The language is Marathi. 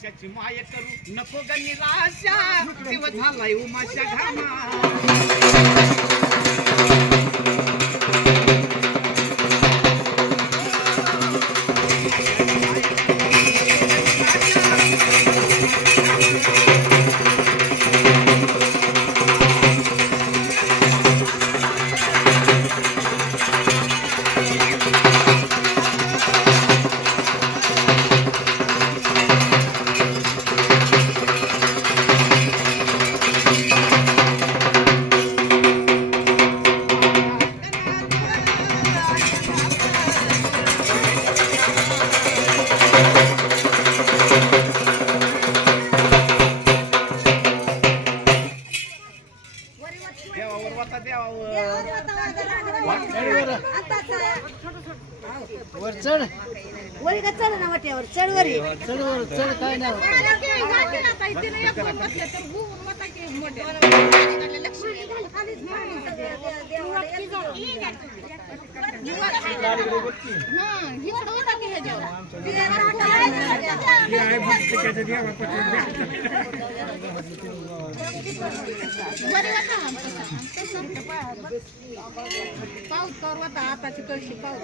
उमाशाची माय करू नको ग निराशा जीव झालाय उमाशा घामा वर चढ वरी का चढ ना वाट्यावर चढ वरी चढ वर चढ काय नाही पाऊस करू आता आताची कळशी पाऊस